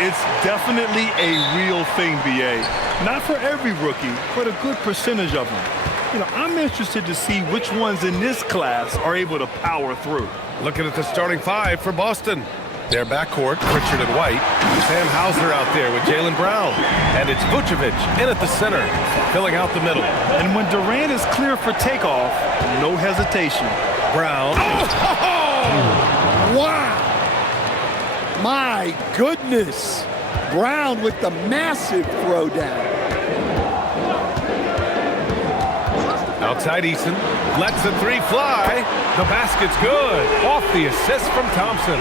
it's definitely a real thing, BA. Not for every rookie, but a good percentage of them. You know, I'm interested to see which ones in this class are able to power through. Looking at the starting five for Boston. Their backcourt, Pritchard and White. Sam Hauser out there with Jaylen Brown. And it's Vucevic in at the center, filling out the middle. And when Durant is clear for takeoff, no hesitation. Brown. Oh! Wow! My goodness! Brown with the massive throwdown. Outside Eason, lets the three fly. The basket's good. Off the assist from Thompson.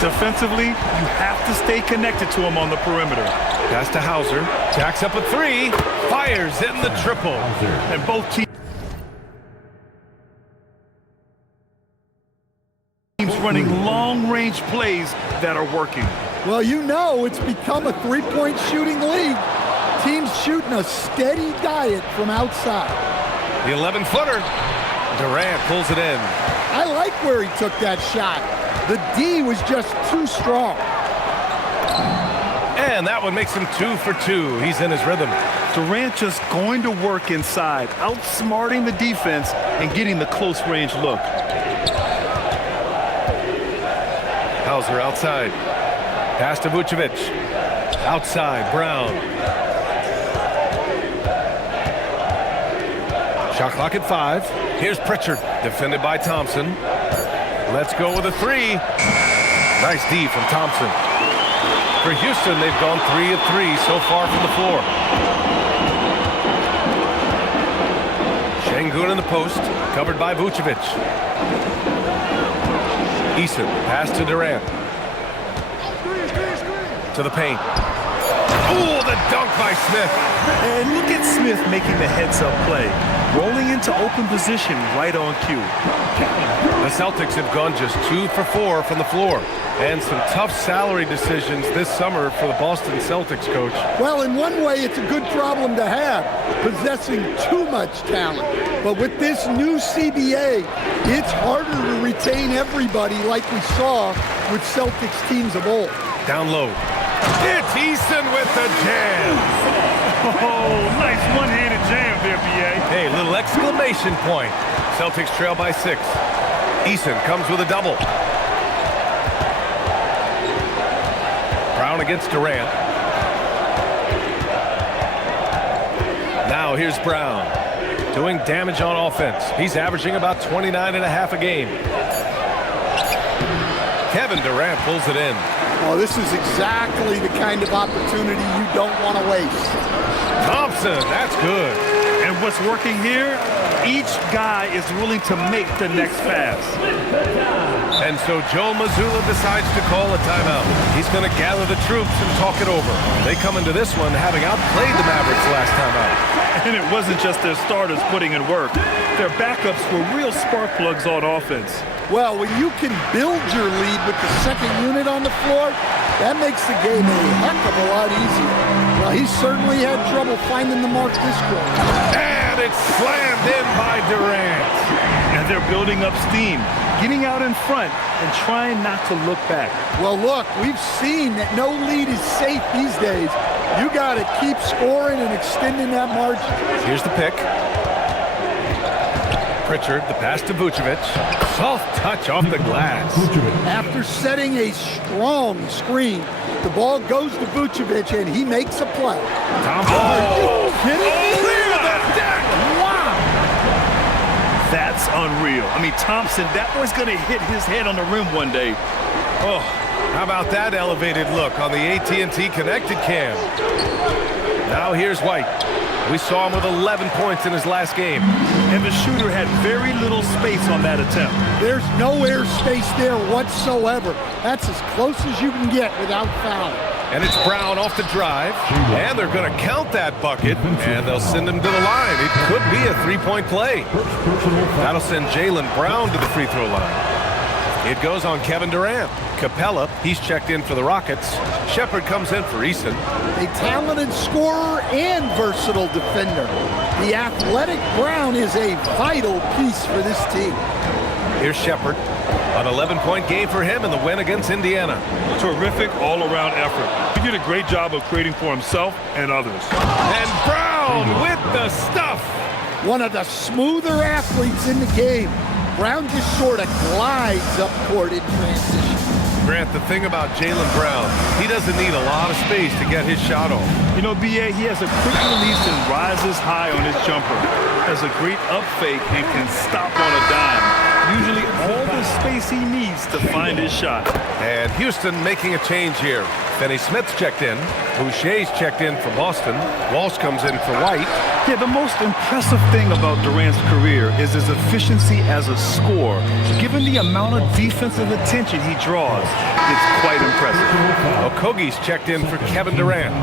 Defensively, you have to stay connected to him on the perimeter. Pass to Hauser. Jacks up a three. Fires in the triple. And both teams running long-range plays that are working. Well, you know it's become a three-point shooting league. Teams shooting a steady diet from outside. The 11-footer. Durant pulls it in. I like where he took that shot. The D was just too strong. And that one makes him 2 for 2. He's in his rhythm. Durant just going to work inside, outsmarting the defense and getting the close-range look. Hauser outside. Pass to Vucevic. Outside, Brown. Shot clock at 5. Here's Pritchard, defended by Thompson. Let's go with a three. Nice D from Thompson. For Houston, they've gone 3 of 3 so far from the floor. Şengün in the post, covered by Vucevic. Eason, pass to Durant. To the paint. Oh, the dunk by Smith. And look at Smith making the heads-up play. Rolling into open position right on cue. The Celtics have gone just 2 for 4 from the floor. And some tough salary decisions this summer for the Boston Celtics, coach. Well, in one way, it's a good problem to have, possessing too much talent. But with this new CBA, it's harder to retain everybody like we saw with Celtics teams of old. Down low. It's Eason with the jam. Oh, nice one-handed jam there, B.A. Hey, little exclamation point. Celtics trail by 6. Eason comes with a double. Brown against Durant. Now here's Brown. Doing damage on offense. He's averaging about 29.5 a game. Kevin Durant pulls it in. Oh, this is exactly the kind of opportunity you don't want to waste. Thompson, that's good. And what's working here, each guy is willing to make the next pass. And so Joe Mazzulla decides to call a timeout. He's going to gather the troops and talk it over. They come into this one having outplayed the Mavericks last time out. And it wasn't just their starters putting in work. Their backups were real spark plugs on offense. Well, when you can build your lead with the second unit on the floor, that makes the game a heck of a lot easier. Well, he certainly had trouble finding the mark this quarter. And it's slammed in by Durant. And they're building up steam, getting out in front and trying not to look back. Well, look, we've seen that no lead is safe these days. You got to keep scoring and extending that margin. Here's the pick. Pritchard, the pass to Vucevic. Soft touch off the glass. After setting a strong screen, the ball goes to Vucevic and he makes a play. Thompson. Are you kidding me? Clear the deck. Wow. That's unreal. I mean, Thompson, that boy's going to hit his head on the rim one day. Oh, how about that elevated look on the AT&T Connected Cam? Now here's White. We saw him with 11 points in his last game. And the shooter had very little space on that attempt. There's no air space there whatsoever. That's as close as you can get without fouling. And it's Brown off the drive. And they're going to count that bucket. And they'll send him to the line. It could be a three-point play. That'll send Jaylen Brown to the free throw line. It goes on Kevin Durant. Capella, he's checked in for the Rockets. Shepherd comes in for Eason. A talented scorer and versatile defender. The athletic Brown is a vital piece for this team. Here's Shepherd. An 11-point game for him in the win against Indiana. Terrific all-around effort. did a great job of creating for himself and others. And Brown with the stuff. One of the smoother athletes in the game. Brown just sort of glides up court in transition. Grant, the thing about Jaylen Brown, he doesn't need a lot of space to get his shot off. You know, B.A., he has a quick release and rises high on his jumper. Has a great up fake and can stop on a dime. Usually all the space he needs to find his shot. And Houston making a change here. Finney Smith's checked in. Boucher's checked in for Boston. Walsh comes in for White. Yeah, the most impressive thing about Durant's career is his efficiency as a scorer. Given the amount of defensive attention he draws, it's quite impressive. Okogie's checked in for Kevin Durant.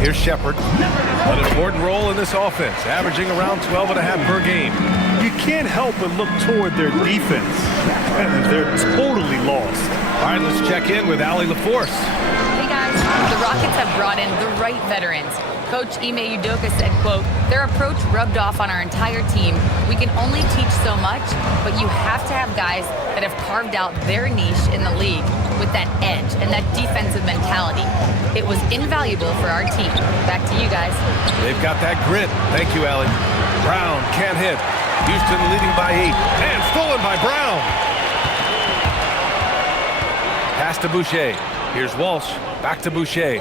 Here's Shepard. An important role in this offense, averaging around 12.5 per game. You can't help but look toward their defense. They're totally lost. All right, let's check in with Allie LaForce. Hey guys, the Rockets have brought in the right veterans. Coach Ime Udoka said, quote, their approach rubbed off on our entire team. We can only teach so much, but you have to have guys that have carved out their niche in the league with that edge and that defensive mentality. It was invaluable for our team. Back to you guys. They've got that grit. Thank you, Allie. Brown can't hit. Houston leading by 8. And stolen by Brown. Pass to Boucher. Here's Walsh. Back to Boucher.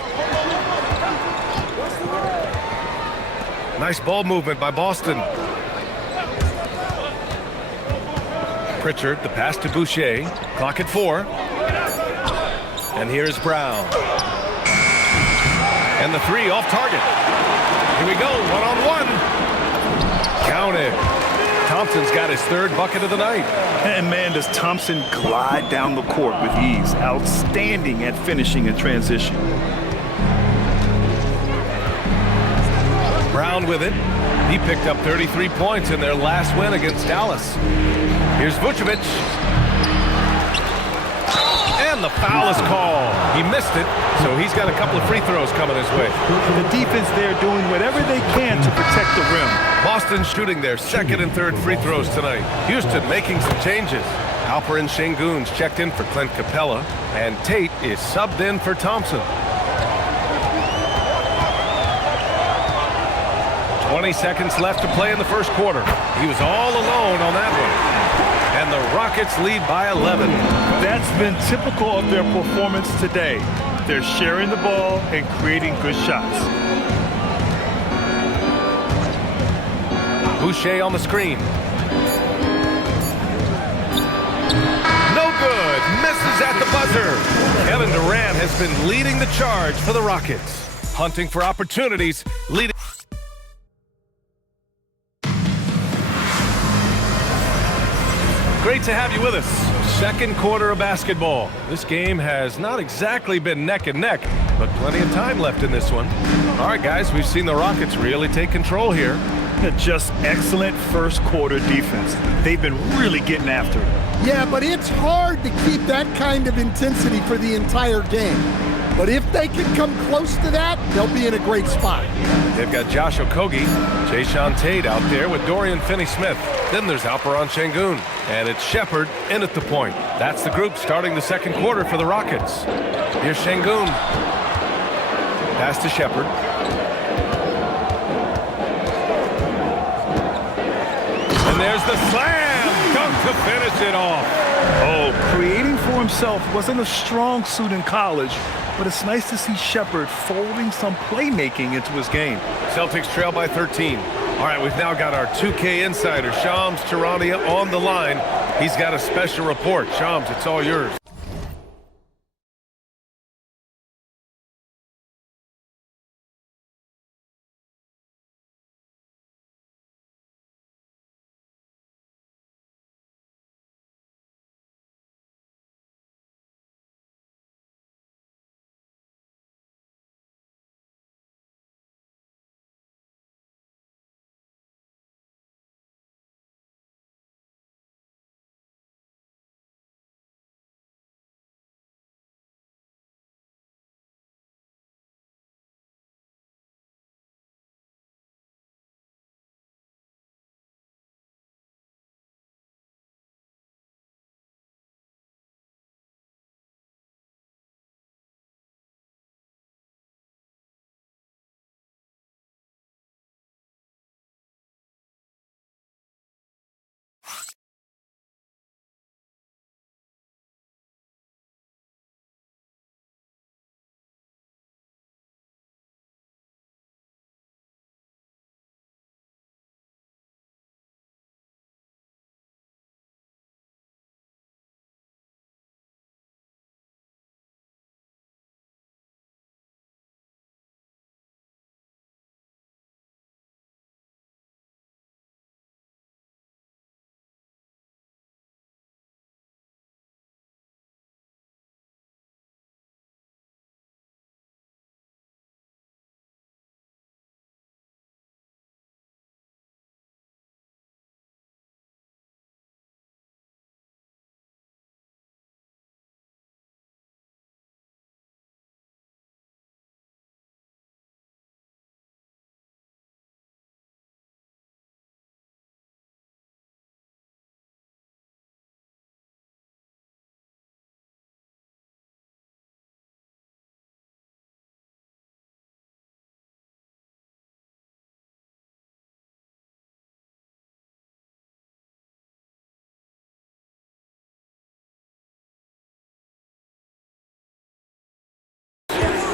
Nice ball movement by Boston. Pritchard, the pass to Boucher. Clock at 4. And here's Brown. And the 3 off target. Here we go, one-on-one. Counted. Thompson's got his 3rd bucket of the night. And man, does Thompson glide down the court with ease. Outstanding at finishing in transition. Brown with it. He picked up 33 points in their last win against Dallas. Here's Vucevic. And the foul is called. He missed it, so he's got a couple of free throws coming his way. The defense there doing whatever they can to protect the rim. Boston shooting their 2nd and 3rd free throws tonight. Houston making some changes. Alperen Sengun's checked in for Clint Capella, and Tate is subbed in for Thompson. 20 seconds left to play in the first quarter. He was all alone on that one. And the Rockets lead by 11. That's been typical of their performance today. They're sharing the ball and creating good shots. Boucher on the screen. No good. Misses at the buzzer. Kevin Durant has been leading the charge for the Rockets. Hunting for opportunities, leading. Great to have you with us. Second quarter of basketball. This game has not exactly been neck and neck, but plenty of time left in this one. All right, guys, we've seen the Rockets really take control here. Just excellent first quarter defense. They've been really getting after it. Yeah, but it's hard to keep that kind of intensity for the entire game. But if they can come close to that, they'll be in a great spot. They've got Josh Okogie, Jayshawn Tate out there with Dorian Finney-Smith. Then there's Alperen Sengun, and it's Shepard in at the point. That's the group starting the second quarter for the Rockets. Here's Sengun. Pass to Shepard. And there's the slam dunk to finish it off. Oh, creating for himself wasn't a strong suit in college, but it's nice to see Shepard folding some playmaking into his game. Celtics trail by 13. All right, we've now got our 2K insider, Shams Charania, on the line. He's got a special report. Shams, it's all yours.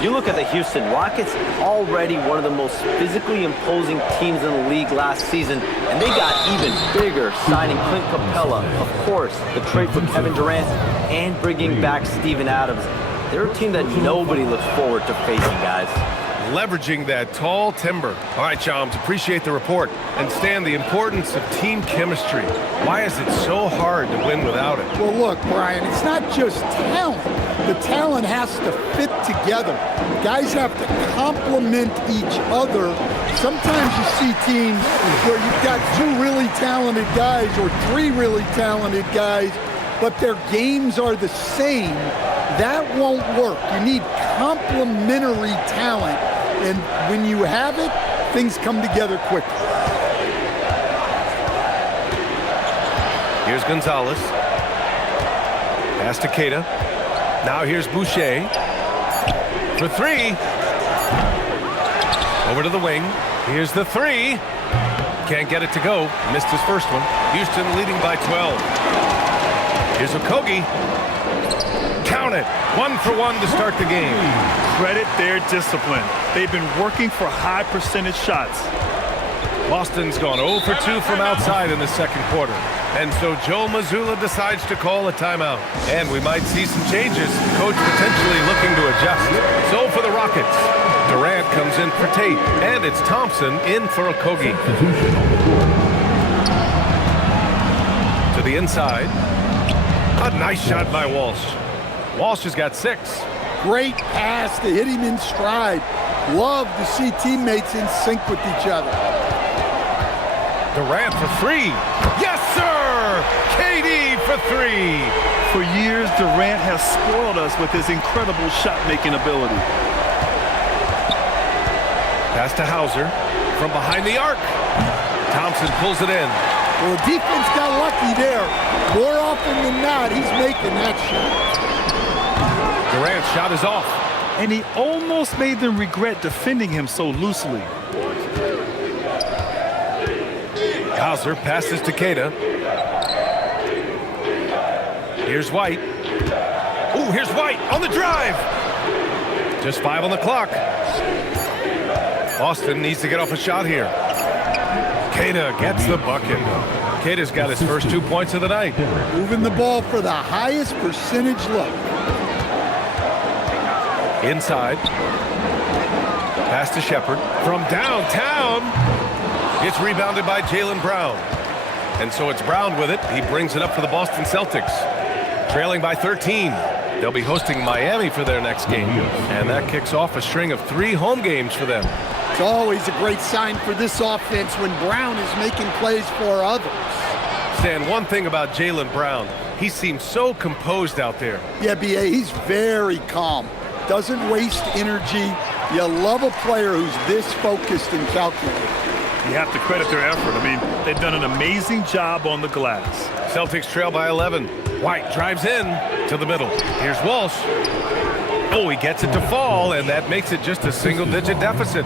You look at the Houston Rockets, already one of the most physically imposing teams in the league last season, and they got even bigger, signing Clint Capella, of course, the trade for Kevin Durant, and bringing back Steven Adams. They're a team that nobody looks forward to facing, guys. Leveraging that tall timber. All right, Chums, appreciate the report. And Stan, the importance of team chemistry. Why is it so hard to win without it? Well, look, Brian, it's not just talent. The talent has to fit together. Guys have to complement each other. Sometimes you see teams where you've got 2 really talented guys or 3 really talented guys, but their games are the same. That won't work. You need complementary talent. And when you have it, things come together quickly. Here's Gonzalez. Pass to Queta. Now here's Boucher. For 3. Over to the wing. Here's the 3. Can't get it to go. Missed his first one. Houston leading by 12. Here's Okogie. Count it. 1 for 1 to start the game. Credit their discipline. They've been working for high percentage shots. Boston's gone 0 for 2 from outside in the second quarter. And so Joe Mazzulla decides to call a timeout. And we might see some changes. Coach potentially looking to adjust. So for the Rockets, Durant comes in for Tate. And it's Thompson in for Okogie. To the inside. A nice shot by Walsh. Walsh has got 6. Great pass to hit him in stride. Love to see teammates in sync with each other. Durant for 3. Yes, sir! KD for 3. For years, Durant has spoiled us with his incredible shot-making ability. Pass to Hauser from behind the arc. Thompson pulls it in. Well, the defense got lucky there. More often than not, he's making that shot. Durant's shot is off. And he almost made them regret defending him so loosely. Hauser passes to Queta. Here's White. Ooh, here's White on the drive. Just 5 on the clock. Boston needs to get off a shot here. Queta gets the bucket. Queta's got his first 2 points of the night. Moving the ball for the highest percentage look. Inside. Pass to Shepard. From downtown. It's rebounded by Jaylen Brown. And so it's Brown with it. He brings it up for the Boston Celtics. Trailing by 13. They'll be hosting Miami for their next game. And that kicks off a string of 3 home games for them. It's always a great sign for this offense when Brown is making plays for others. Stan, one thing about Jaylen Brown, he seems so composed out there. Yeah, B.A., he's very calm. Doesn't waste energy. You love a player who's this focused and calculated. You have to credit their effort. I mean, they've done an amazing job on the glass. Celtics trail by 11. White drives in to the middle. Here's Walsh. Oh, he gets it to fall, and that makes it just a single-digit deficit.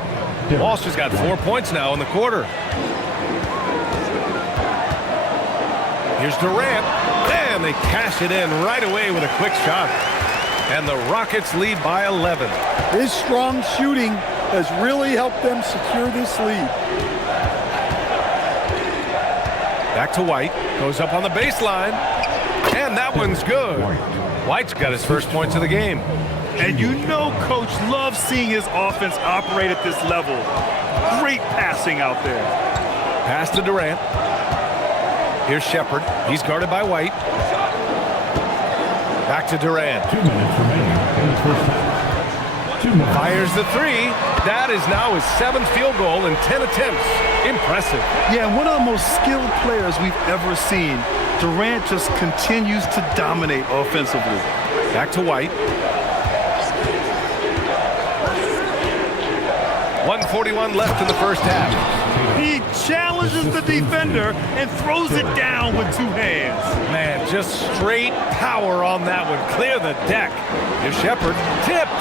Walsh has got 4 points now in the quarter. Here's Durant, and they cash it in right away with a quick shot. And the Rockets lead by 11. His strong shooting has really helped them secure this lead. Back to White, goes up on the baseline, and that one's good. White's got his first points of the game. And you know Coach loves seeing his offense operate at this level. Great passing out there. Pass to Durant. Here's Shepard. He's guarded by White. Back to Durant. 2 minutes remaining in the first half. Fires the 3. That is now his 7th field goal in 10 attempts. Impressive. Yeah, one of the most skilled players we've ever seen. Durant just continues to dominate offensively. Back to White. 1:41 left in the first half. He challenges the defender and throws it down with 2 hands. Man, just straight power on that one. Clear the deck. Here's Shepard. Tipped.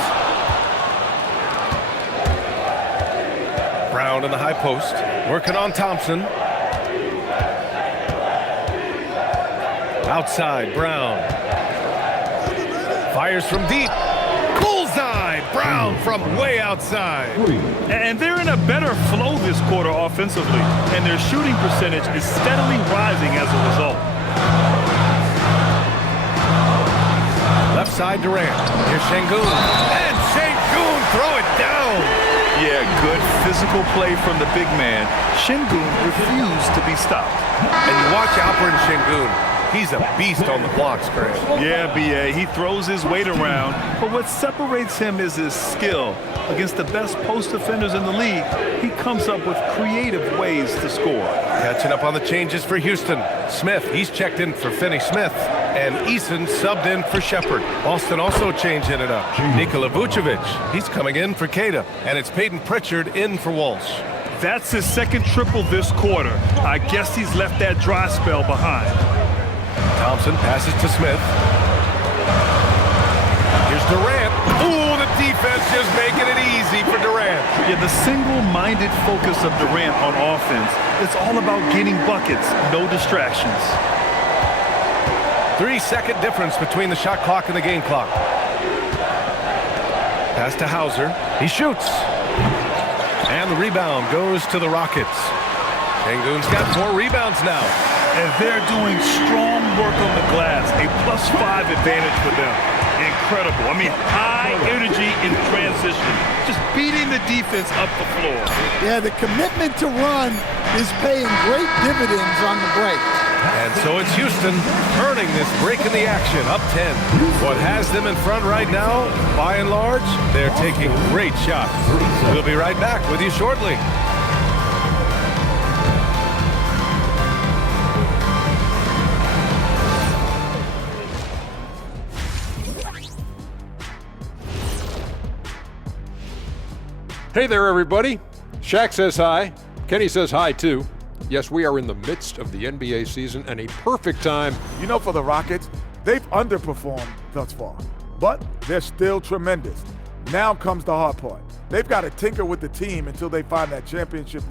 Brown in the high post. Working on Thompson. Outside, Brown. Fires from deep. Bullseye! Brown from way outside. And they're in a better flow this quarter offensively, and their shooting percentage is steadily rising as a result. Left side Durant. Here's Şengün. And Şengün throw it down. Yeah, good physical play from the big man. Şengün refused to be stopped. And you watch Alperen Şengün. He's a beast on the blocks, Chris. Yeah, B.A., he throws his weight around, but what separates him is his skill. Against the best post defenders in the league, he comes up with creative ways to score. Catching up on the changes for Houston. Smith, he's checked in for Finney Smith. And Eason subbed in for Shepard. Boston also changing it up. Nikola Vucevic, he's coming in for Queta. And it's Peyton Pritchard in for Walsh. That's his second triple this quarter. I guess he's left that dry spell behind. Thompson passes to Smith. Here's Durant. Ooh, the defense just making it easy for Durant. Yeah, the single-minded focus of Durant on offense, it's all about getting buckets, no distractions. 3-second difference between the shot clock and the game clock. Pass to Hauser. He shoots. And the rebound goes to the Rockets. Şengün's got 4 rebounds now. And they're doing strong work on the glass, a +5 advantage for them. Incredible. I mean, high energy in transition, just beating the defense up the floor. Yeah, the commitment to run is paying great dividends on the break. And so it's Houston earning this break in the action, up 10. What has them in front right now, by and large, they're taking great shots. We'll be right back with you shortly. Hey there, everybody. Shaq says hi. Kenny says hi, too. Yes, we are in the midst of the NBA season and a perfect time. You know, for the Rockets, they've underperformed thus far, but they're still tremendous. Now comes the hard part. They've got to tinker with the team until they find that championship.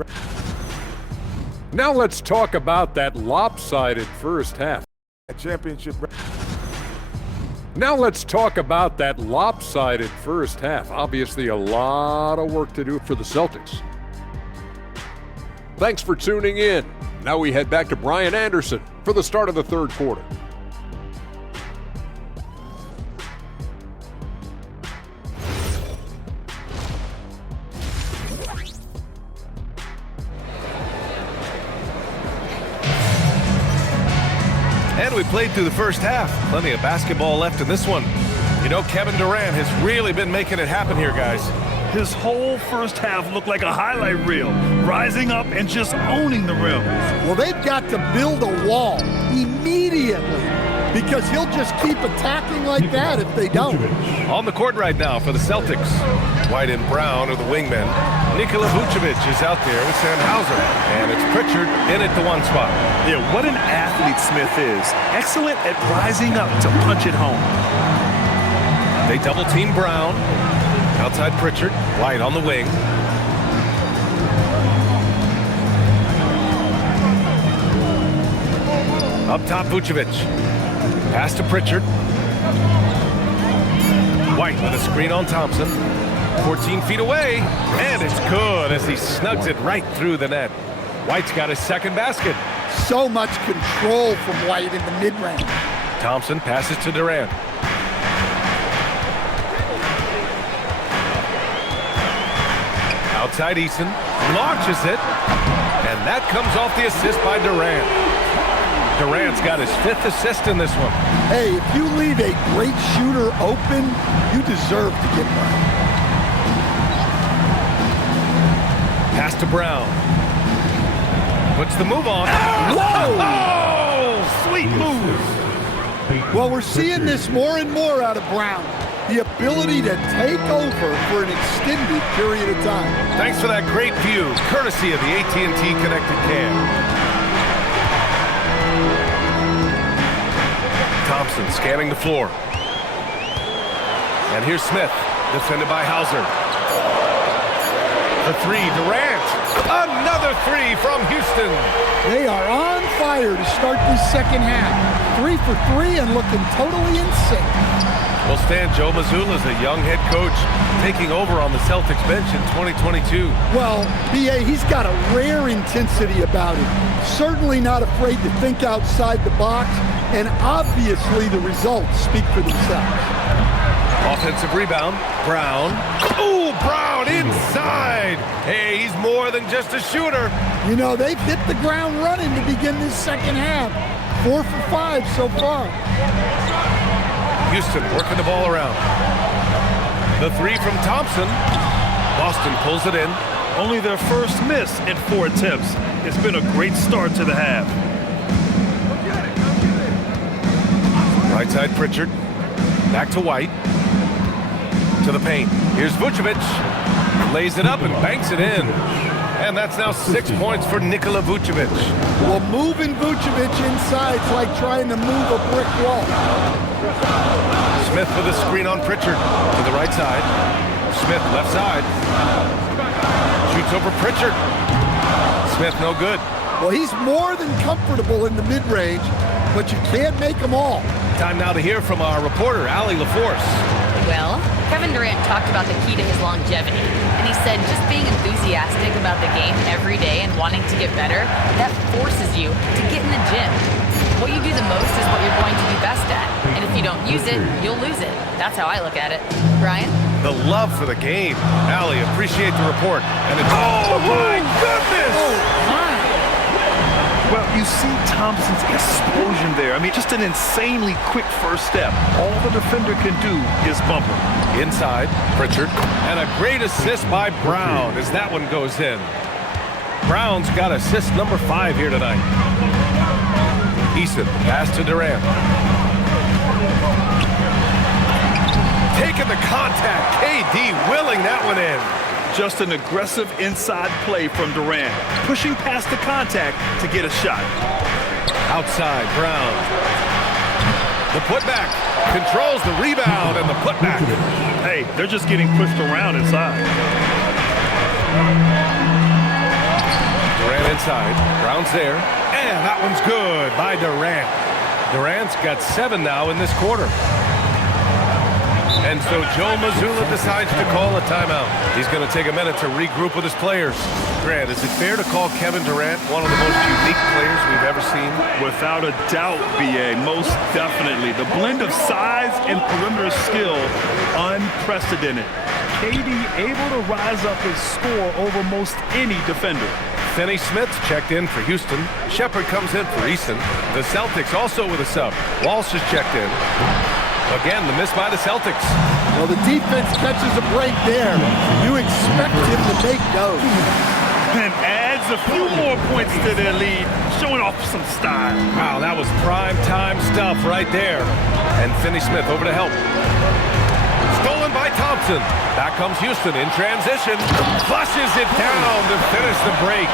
Now let's talk about that lopsided first half. Now let's talk about that lopsided first half. Obviously, a lot of work to do for the Celtics. Thanks for tuning in. Now we head back to Brian Anderson for the start of the third quarter. And we played through the first half. Plenty of basketball left in this one. You know, Kevin Durant has really been making it happen here, guys. His whole first half looked like a highlight reel, rising up and just owning the rim. Well, they've got to build a wall immediately because he'll just keep attacking like that if they don't. On the court right now for the Celtics. White and Brown are the wingmen. Nikola Vucevic is out there with Sam Hauser. And it's Pritchard in at the one spot. Yeah, what an athlete Smith is. Excellent at rising up to punch it home. They double team Brown. Outside Pritchard, White on the wing. Up top, Vucevic. Pass to Pritchard. White with a screen on Thompson. 14 feet away, and it's good as he snugs it right through the net. White's got his second basket. So much control from White in the mid-range. Thompson passes to Durant. Outside Eason, launches it, and that comes off the assist by Durant. Durant's got his 5th assist in this one. Hey, if you leave a great shooter open, you deserve to get one. Pass to Brown. Puts the move on. Whoa! Oh, sweet move. Well, we're seeing this more and more out of Brown. The ability to take over for an extended period of time. Thanks for that great view, courtesy of the AT&T Connected Cam. Thompson scanning the floor. And here's Smith, defended by Hauser. The three, Durant. Another three from Houston. They are on fire to start this second half. 3 for 3 and looking totally in sync. Well, Stan, Joe Mazzulla is a young head coach taking over on the Celtics bench in 2022. Well, B.A., he's got a rare intensity about him. Certainly not afraid to think outside the box, and obviously the results speak for themselves. Offensive rebound, Brown. Ooh, Brown inside. Hey, he's more than just a shooter. You know, they've hit the ground running to begin this second half. 4 for 5 so far. Houston working the ball around. The three from Thompson. Boston pulls it in. Only their first miss in 4 attempts. It's been a great start to the half. Right side Pritchard. Back to White. To the paint. Here's Vucevic. Lays it up and banks it in. And that's now 6 points for Nikola Vucevic. Well, moving Vucevic inside is like trying to move a brick wall. Smith with a screen on Pritchard. To the right side. Smith left side. Shoots over Pritchard. Smith no good. Well, he's more than comfortable in the mid-range, but you can't make them all. Time now to hear from our reporter, Allie LaForce. Well, Kevin Durant talked about the key to his longevity, and he said just being enthusiastic about the game every day and wanting to get better, that forces you to get in the gym. What you do the most is what you're going to be best at, and if you don't use it, you'll lose it. That's how I look at it. Brian? The love for the game. Allie, appreciate the report. And it's, oh my goodness! Oh, my. Well, you see Thompson's explosion there. I mean, just an insanely quick first step. All the defender can do is bump him. Inside, Pritchard. And a great assist by Brown as that one goes in. Brown's got assist number 5 here tonight. Eason, pass to Durant. Taking the contact. KD willing that one in. Just an aggressive inside play from Durant, pushing past the contact to get a shot. Outside, Brown. The putback. Controls the rebound and the putback. Hey, they're just getting pushed around inside. Durant inside. Brown's there. And that one's good by Durant. Durant's got 7 now in this quarter. And so Joe Mazzulla decides to call a timeout. He's going to take a minute to regroup with his players. Grant, is it fair to call Kevin Durant one of the most unique players we've ever seen? Without a doubt, B.A., most definitely. The blend of size and perimeter skill, unprecedented. KD able to rise up his score over most any defender. Finney Smith checked in for Houston. Shepard comes in for Eason. The Celtics also with a sub. Walsh is checked in. Again, the miss by the Celtics. Well, the defense catches a break there. You expect him to make those. And adds a few more points to their lead, showing off some style. Wow, that was prime-time stuff right there. And Finney Smith over to help. Stolen by Thompson. Back comes Houston in transition. Flushes it down to finish the break.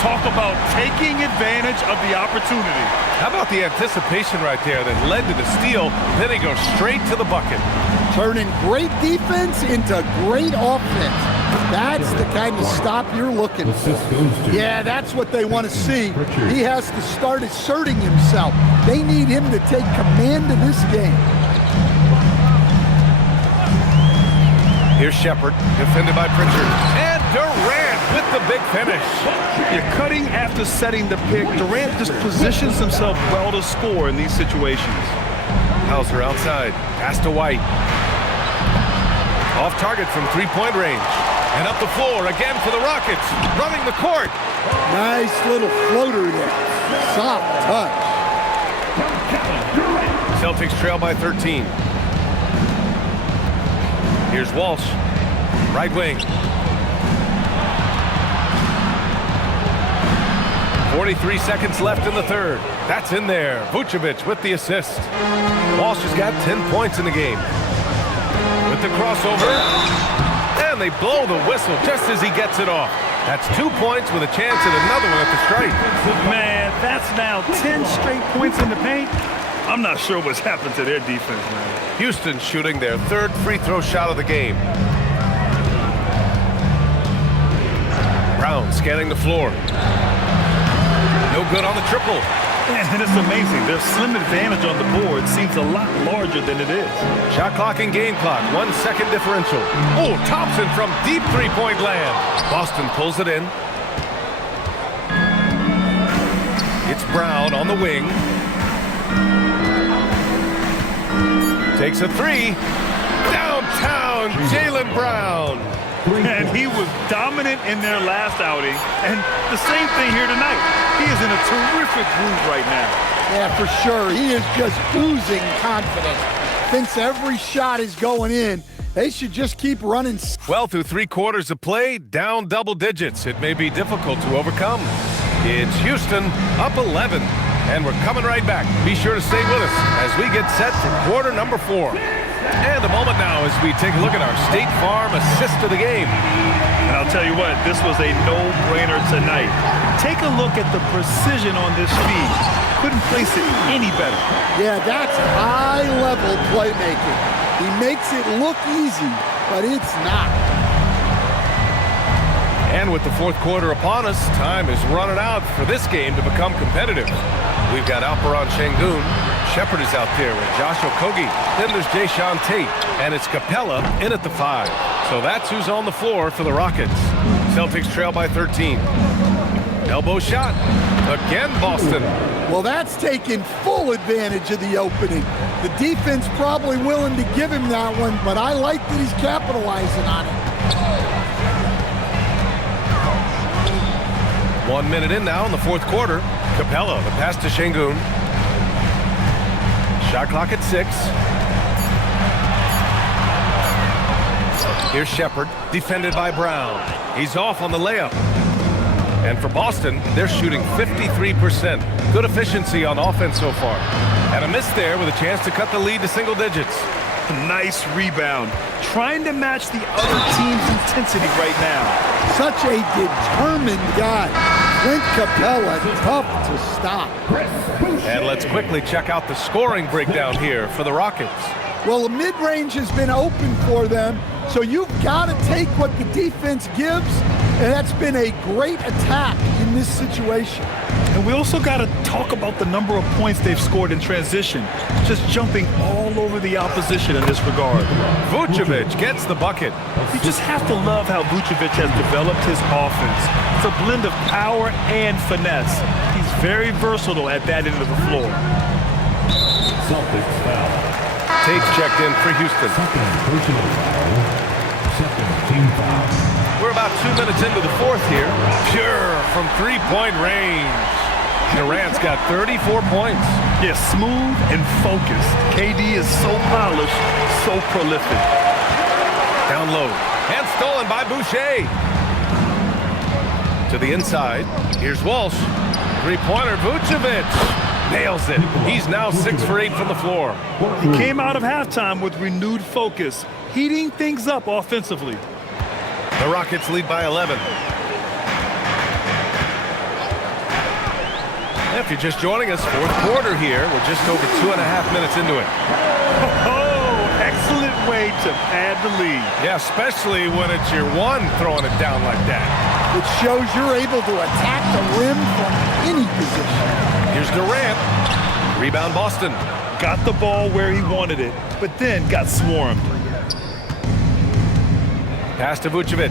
Talk about taking advantage of the opportunity. How about the anticipation right there that led to the steal, then he goes straight to the bucket. Turning great defense into great offense. That's the kind of stop you're looking for. Yeah, that's what they want to see. He has to start asserting himself. They need him to take command of this game. Here's Shepard, defended by Pritchard. And Durant with the big finish. You're cutting after setting the pick. Durant just positions himself well to score in these situations. Hauser outside, pass to White. Off target from three-point range. And up the floor again for the Rockets. Running the court. Nice little floater there. Soft touch. Celtics trail by 13. Here's Walsh, right wing. 43 seconds left in the third. That's in there. Vucevic with the assist. Walsh has got 10 points in the game. With the crossover. And they blow the whistle just as he gets it off. That's 2 points with a chance at another one at the stripe. Man, that's now 10 straight points in the paint. I'm not sure what's happened to their defense, man. Houston shooting their third free throw shot of the game. Brown scanning the floor. No good on the triple. And it's amazing. Their slim advantage on the board seems a lot larger than it is. Shot clock and game clock, 1 second differential. Oh, Thompson from deep three-point land. Boston pulls it in. It's Brown on the wing. Takes a three. Downtown, Jaylen Brown. And he was dominant in their last outing. And the same thing here tonight. He is in a terrific groove right now. Yeah, for sure. He is just oozing confidence. Thinks every shot is going in. They should just keep running. Well, through 3 quarters of play, down double digits. It may be difficult to overcome. It's Houston up 11. And we're coming right back. Be sure to stay with us as we get set for quarter number 4. And a moment now as we take a look at our State Farm assist of the game. And I'll tell you what, this was a no-brainer tonight. Take a look at the precision on this feed. Couldn't place it any better. Yeah, that's high-level playmaking. He makes it look easy, but it's not. And with the 4th quarter upon us, time is running out for this game to become competitive. We've got Alperon Şengün. Shepard is out there with Josh Okogie. Then there's Jayshawn Tate. And it's Capella in at the 5. So that's who's on the floor for the Rockets. Celtics trail by 13. Elbow shot. Again, Boston. Well, that's taking full advantage of the opening. The defense probably willing to give him that one, but I like that he's capitalizing on it. 1 minute in now in the 4th quarter. Capella, the pass to Şengün. Shot clock at 6. Here's Shepard, defended by Brown. He's off on the layup. And for Boston, they're shooting 53%. Good efficiency on offense so far. And a miss there with a chance to cut the lead to single digits. Nice rebound. Trying to match the other team's intensity right now. Such a determined guy. Clint Capella, tough to stop. And let's quickly check out the scoring breakdown here for the Rockets. Well, the mid-range has been open for them, so you've got to take what the defense gives, and that's been a great attack in this situation. And we also got to talk about the number of points they've scored in transition, just jumping all over the opposition in this regard. Vucevic gets the bucket. You just have to love how Vucevic has developed his offense. It's a blend of power and finesse. He's very versatile at that end of the floor. Celtics foul. Tate's checked in for Houston. Second personal foul. Second team foul. We're about 2 minutes into the 4th here. Pure from three-point range. Durant's got 34 points. Yeah, smooth and focused. KD is so polished, so prolific. Down low. And stolen by Boucher. To the inside. Here's Walsh. Three-pointer, Vucevic. Nails it. He's now 6 for 8 from the floor. He came out of halftime with renewed focus, heating things up offensively. The Rockets lead by 11. If you're just joining us, 4th quarter here. We're just over 2.5 minutes into it. Oh, excellent way to pad the lead. Yeah, especially when it's your one throwing it down like that. It shows you're able to attack the rim from any position. Here's Durant. Rebound Boston. Got the ball where he wanted it, but then got swarmed. Pass to Vucevic.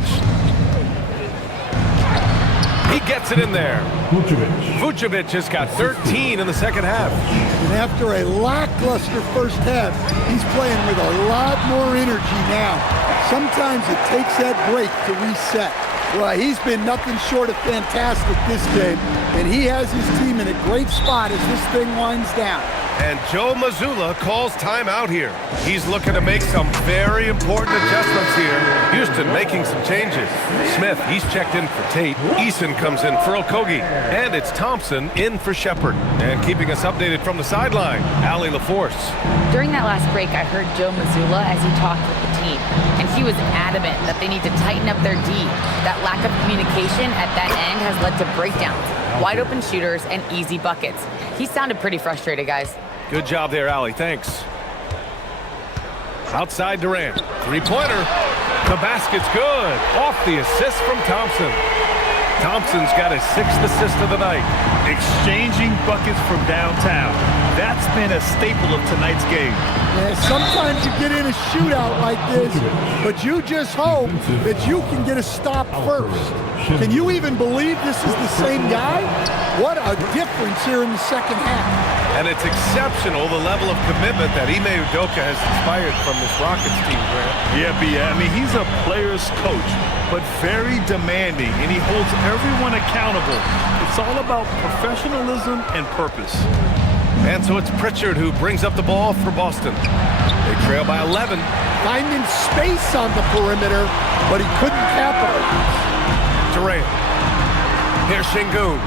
He gets it in there. Vucevic has got 13 in the second half. And after a lackluster first half, he's playing with a lot more energy now. Sometimes it takes that break to reset. Well, he's been nothing short of fantastic this game, and he has his team in a great spot as this thing winds down. And Joe Mazzulla calls timeout here. He's looking to make some very important adjustments here. Houston making some changes. Smith, he's checked in for Tate. Eason comes in for Okogie. And it's Thompson in for Shepard. And keeping us updated from the sideline, Allie LaForce. During that last break, I heard Joe Mazzulla as he talked with the team, and he was adamant that they need to tighten up their D. That lack of communication at that end has led to breakdowns, wide open shooters, and easy buckets. He sounded pretty frustrated, guys. Good job there, Allie. Thanks. Outside Durant. Three-pointer. The basket's good. Off the assist from Thompson. Thompson's got his 6th assist of the night. Exchanging buckets from downtown. That's been a staple of tonight's game. Yeah, sometimes you get in a shootout like this, but you just hope that you can get a stop first. Can you even believe this is the same guy? What a difference here in the second half. And it's exceptional, the level of commitment that Ime Udoka has inspired from this Rockets team, Grant. Yeah, I mean, he's a player's coach, but very demanding, and he holds everyone accountable. It's all about professionalism and purpose. And so it's Pritchard who brings up the ball for Boston. They trail by 11. Finding space on the perimeter, but he couldn't capitalize. Durant. Here's Şengün.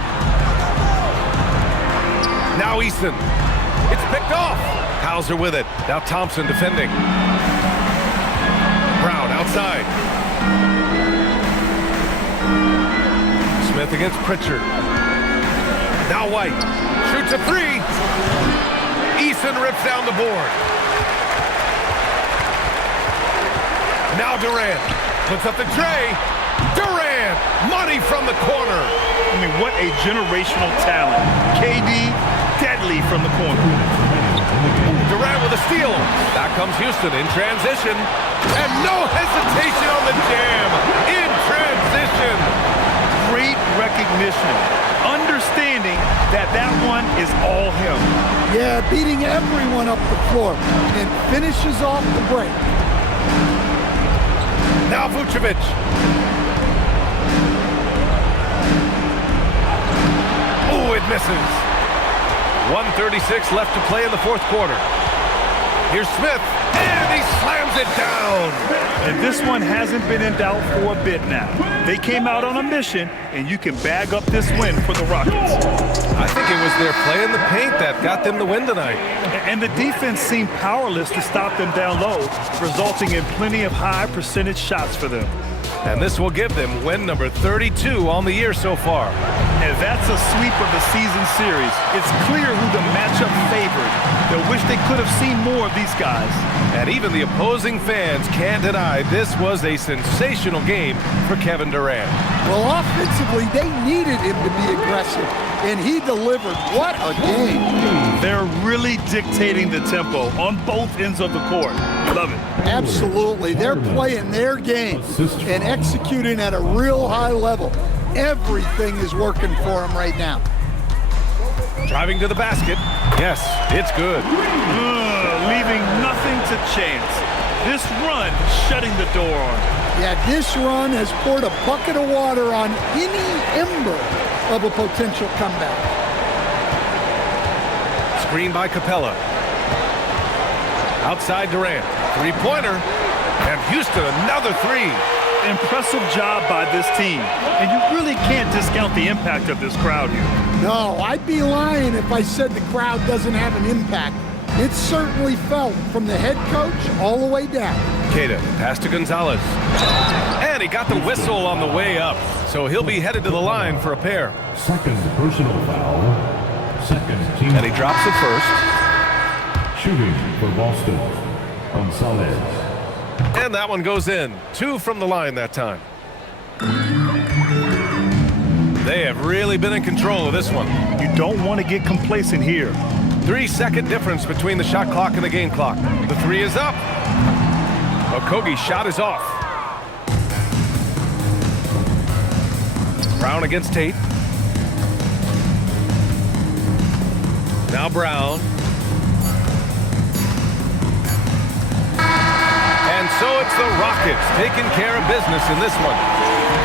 Now Eason. It's picked off. Hauser with it. Now Thompson defending. Brown outside. Smith against Pritchard. Now White. Shoots a 3. Eason rips down the board. Now Durant. Puts up the tray. Durant! Money from the corner. I mean, what a generational talent. KD, deadly from the corner. Durant with a steal. Back comes Houston in transition. And no hesitation on the jam. In transition. Great recognition. Understanding that one is all him. Yeah, beating everyone up the floor and finishes off the break. Now Vucevic. Oh, it misses. 1:36 left to play in the fourth quarter. Here's Smith, and he slams it down. And this one hasn't been in doubt for a bit now. They came out on a mission, and you can bag up this win for the Rockets. I think it was their play in the paint that got them the win tonight. And the defense seemed powerless to stop them down low, resulting in plenty of high percentage shots for them. And this will give them win number 32 on the year so far. And that's a sweep of the season series. It's clear who the matchup favored. They'll wish they could have seen more of these guys. And even the opposing fans can't deny this was a sensational game for Kevin Durant. Well, offensively, they needed him to be aggressive, and he delivered. What a game. They're really dictating the tempo on both ends of the court. Love it. Absolutely. They're playing their game and executing at a real high level. Everything is working for them right now. Driving to the basket. Yes, it's good. Leaving nothing to chance. This run shutting the door on him. Yeah, this run has poured a bucket of water on any ember of a potential comeback. Screen by Capella. Outside Durant. Three-pointer. And Houston, another 3. Impressive job by this team. And you really can't discount the impact of this crowd here. No, I'd be lying if I said the crowd doesn't have an impact. It's certainly felt from the head coach all the way down. Queta, pass to Gonzalez. And he got the whistle on the way up. So he'll be headed to the line for a pair. Second personal foul. Second team. And he drops it first. Shooting for Boston. Gonzalez. And that one goes in. 2 from the line that time. They have really been in control of this one. You don't want to get complacent here. 3-second difference between the shot clock and the game clock. The 3 is up. Okogie's shot is off. Brown against Tate. Now Brown. And so it's the Rockets taking care of business in this one.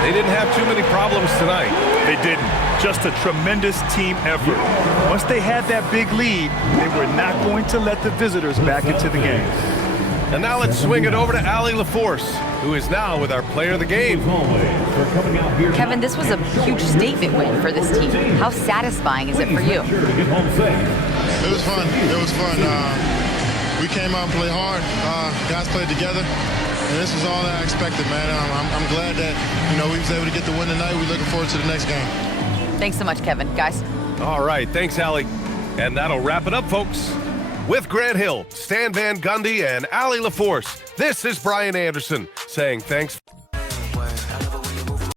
They didn't have too many problems tonight. They didn't. Just a tremendous team effort. Once they had that big lead, they were not going to let the visitors back into the game. And now let's swing it over to Allie LaForce, who is now with our player of the game. Kevin, this was a huge statement win for this team. How satisfying is it for you? It was fun. It was fun. We came out and played hard. Guys played together. And this was all that I expected, man. I'm glad that, we was able to get the win tonight. We're looking forward to the next game. Thanks so much, Kevin. Guys. All right. Thanks, Allie. And that'll wrap it up, folks. With Grant Hill, Stan Van Gundy, and Allie LaForce, this is Brian Anderson saying thanks.